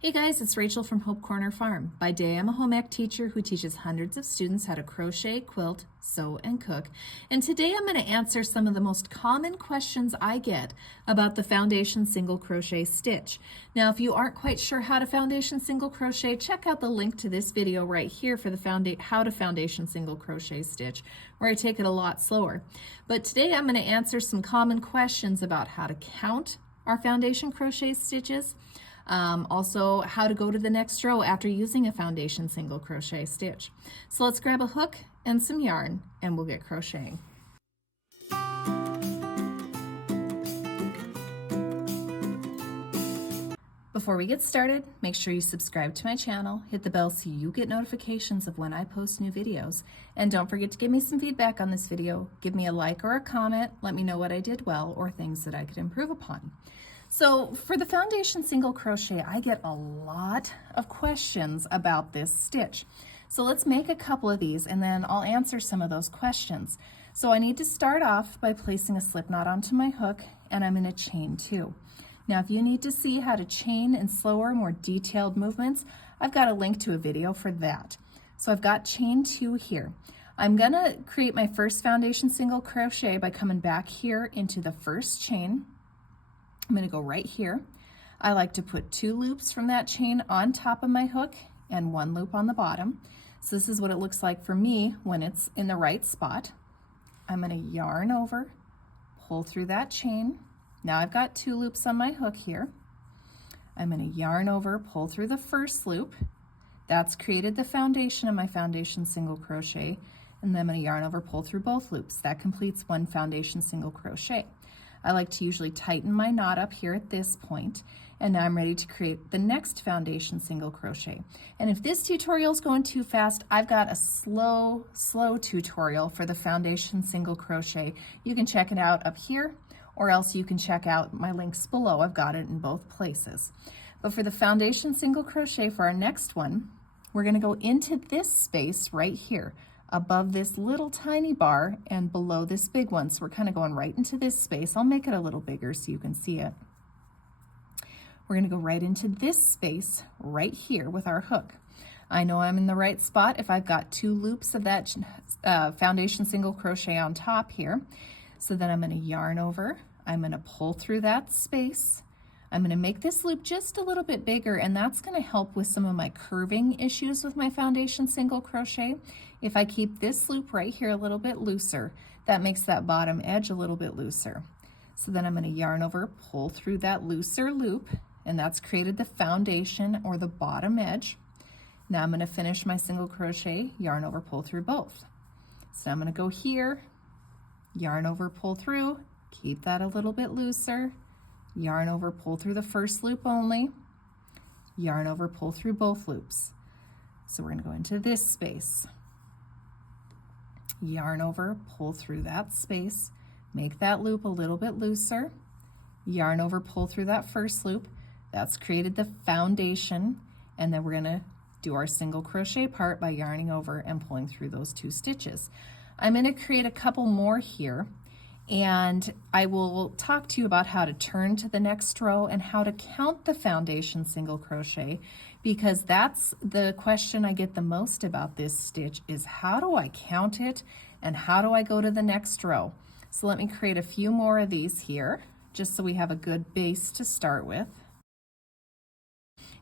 Hey guys, it's Rachel from Hope Corner Farm. By day, I'm a home ec teacher who teaches hundreds of students how to crochet, quilt, sew, and cook. And today I'm going to answer some of the most common questions I get about the Foundation Single Crochet stitch. Now, if you aren't quite sure how to Foundation Single Crochet, check out the link to this video right here for the How to Foundation Single Crochet stitch, where I take it a lot slower. But today I'm going to answer some common questions about how to count our foundation crochet stitches. Also how to go to the next row after using a foundation single crochet stitch. So let's grab a hook and some yarn and we'll get crocheting. Before we get started, make sure you subscribe to my channel, hit the bell so you get notifications of when I post new videos, and don't forget to give me some feedback on this video. Give me a like or a comment, let me know what I did well or things that I could improve upon. So for the foundation single crochet, I get a lot of questions about this stitch. So let's make a couple of these and then I'll answer some of those questions. So I need to start off by placing a slip knot onto my hook, and I'm going to chain 2. Now if you need to see how to chain in slower, more detailed movements, I've got a link to a video for that. So I've got chain 2 here. I'm going to create my first foundation single crochet by coming back here into the first chain. I'm going to go right here. I like to put 2 loops from that chain on top of my hook and 1 loop on the bottom. So this is what it looks like for me when it's in the right spot. I'm going to yarn over, pull through that chain. Now I've got 2 loops on my hook here. I'm going to yarn over, pull through the first loop. That's created the foundation of my foundation single crochet. And then I'm going to yarn over, pull through both loops. That completes 1 foundation single crochet. I like to usually tighten my knot up here at this point, and now I'm ready to create the next foundation single crochet. And if this tutorial is going too fast, I've got a slow tutorial for the foundation single crochet. You can check it out up here, or else you can check out my links below. I've got it in both places. But for the foundation single crochet for our next one, we're going to go into this space right here, above this little tiny bar and below this big one. So we're kind of going right into this space. I'll make it a little bigger so you can see it. We're going to go right into this space right here with our hook. I know I'm in the right spot if I've got 2 loops of that foundation single crochet on top here. So then I'm going to yarn over, I'm going to pull through that space. I'm going to make this loop just a little bit bigger, and that's going to help with some of my curving issues with my foundation single crochet. If I keep this loop right here a little bit looser, that makes that bottom edge a little bit looser. So then I'm going to yarn over, pull through that looser loop, and that's created the foundation or the bottom edge. Now I'm going to finish my single crochet, yarn over, pull through both. So I'm going to go here, yarn over, pull through, keep that a little bit looser, yarn over, pull through the first loop only, yarn over, pull through both loops. So we're going to go into this space, yarn over, pull through that space, make that loop a little bit looser, yarn over, pull through that first loop. That's created the foundation, and then we're going to do our single crochet part by yarning over and pulling through those 2 stitches. I'm going to create a couple more here, and I will talk to you about how to turn to the next row and how to count the foundation single crochet, because that's the question I get the most about this stitch is how do I count it and how do I go to the next row? So let me create a few more of these here just so we have a good base to start with.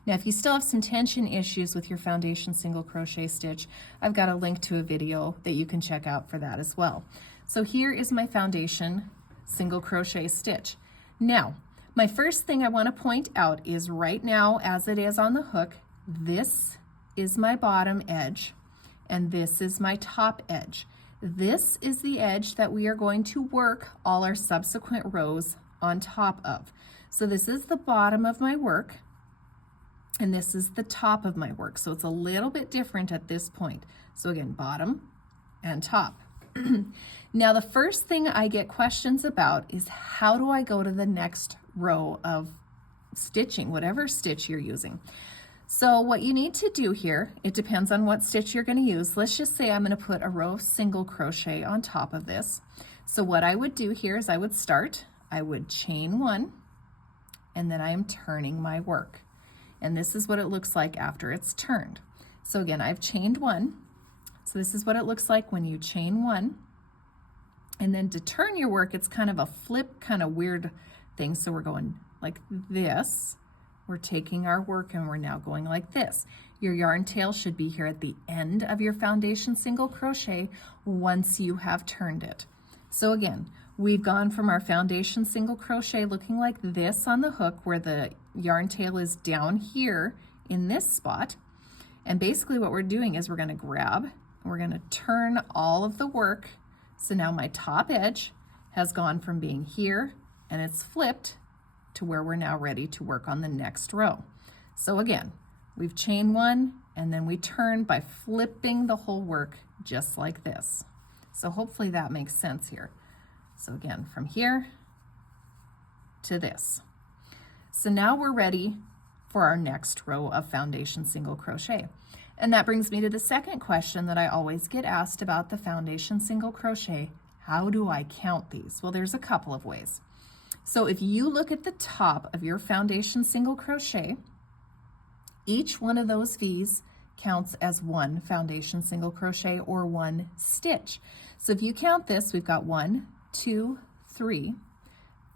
Now if you still have some tension issues with your foundation single crochet stitch, I've got a link to a video that you can check out for that as well. So here is my foundation single crochet stitch. Now, my first thing I want to point out is right now, as it is on the hook, this is my bottom edge and this is my top edge. This is the edge that we are going to work all our subsequent rows on top of. So this is the bottom of my work and this is the top of my work. So it's a little bit different at this point. So again, bottom and top. Now the first thing I get questions about is how do I go to the next row of stitching, whatever stitch you're using. So what you need to do here, it depends on what stitch you're going to use. Let's just say I'm going to put a row of single crochet on top of this. So what I would do here is I would chain 1, and then I am turning my work. and this is what it looks like after it's turned. So again, I've chained one. So this is what it looks like when you chain one. And then to turn your work, it's kind of a flip, kind of weird thing. So we're going like this. We're taking our work and we're now going like this. Your yarn tail should be here at the end of your foundation single crochet once you have turned it. So again, we've gone from our foundation single crochet looking like this on the hook where the yarn tail is down here in this spot. And basically what we're doing is we're going to grab and we're going to turn all of the work. So now my top edge has gone from being here and it's flipped to where we're now ready to work on the next row. So again, we've chained one and then we turn by flipping the whole work just like this. So hopefully that makes sense here. So again, from here to this. So now we're ready for our next row of foundation single crochet. And that brings me to the second question that I always get asked about the foundation single crochet. How do I count these? Well, there's a couple of ways. So if you look at the top of your foundation single crochet, each one of those V's counts as one foundation single crochet or one stitch. So if you count this, we've got 1, 2, 3,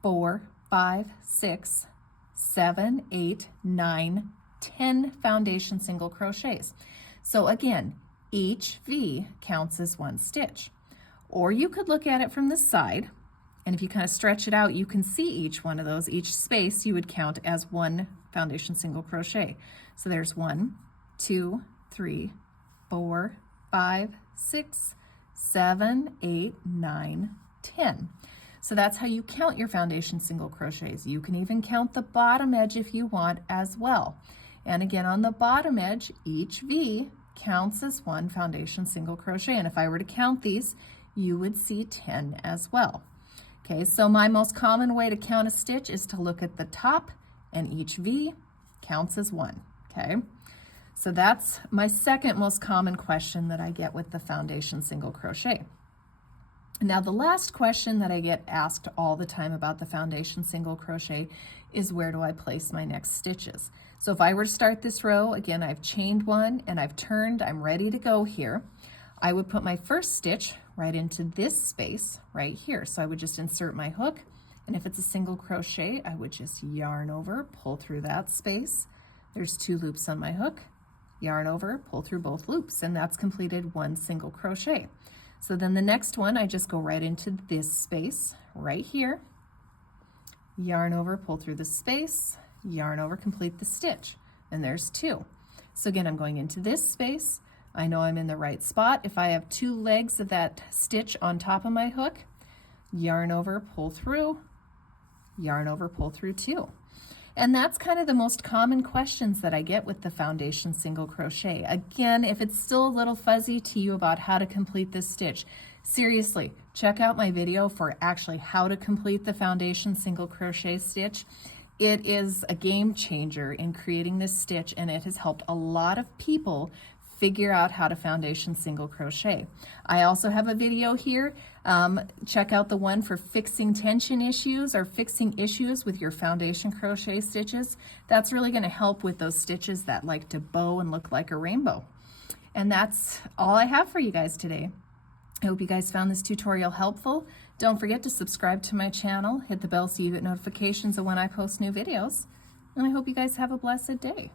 4, 5, 6, 7, 8, 9, 10 foundation single crochets. So again, each V counts as one stitch. Or you could look at it from the side, and if you kind of stretch it out, you can see each one of those, each space you would count as one foundation single crochet. So there's 1, 2, 3, 4, 5, 6, 7, 8, 9, 10. So that's how you count your foundation single crochets. You can even count the bottom edge if you want as well. And again, on the bottom edge, each V counts as one foundation single crochet. And if I were to count these, you would see 10 as well. Okay, so my most common way to count a stitch is to look at the top and each V counts as one, okay? So that's my second most common question that I get with the foundation single crochet. Now the last question that I get asked all the time about the foundation single crochet is where do I place my next stitches? So if I were to start this row, again, I've chained one and I've turned, I'm ready to go here. I would put my first stitch right into this space right here. So I would just insert my hook, and if it's a single crochet, I would just yarn over, pull through that space. There's 2 loops on my hook, yarn over, pull through both loops, and that's completed one single crochet. So then the next one, I just go right into this space right here, yarn over, pull through the space, yarn over, complete the stitch, and there's 2. So again, I'm going into this space. I know I'm in the right spot. If I have 2 legs of that stitch on top of my hook, yarn over, pull through, yarn over, pull through 2. And that's kind of the most common questions that I get with the foundation single crochet. Again, if it's still a little fuzzy to you about how to complete this stitch, seriously, check out my video for actually how to complete the foundation single crochet stitch. It is a game changer in creating this stitch, and it has helped a lot of people figure out how to foundation single crochet. I also have a video here. Check out the one for fixing tension issues or fixing issues with your foundation crochet stitches. That's really going to help with those stitches that like to bow and look like a rainbow. And that's all I have for you guys today. I hope you guys found this tutorial helpful. Don't forget to subscribe to my channel, hit the bell so you get notifications of when I post new videos. And I hope you guys have a blessed day.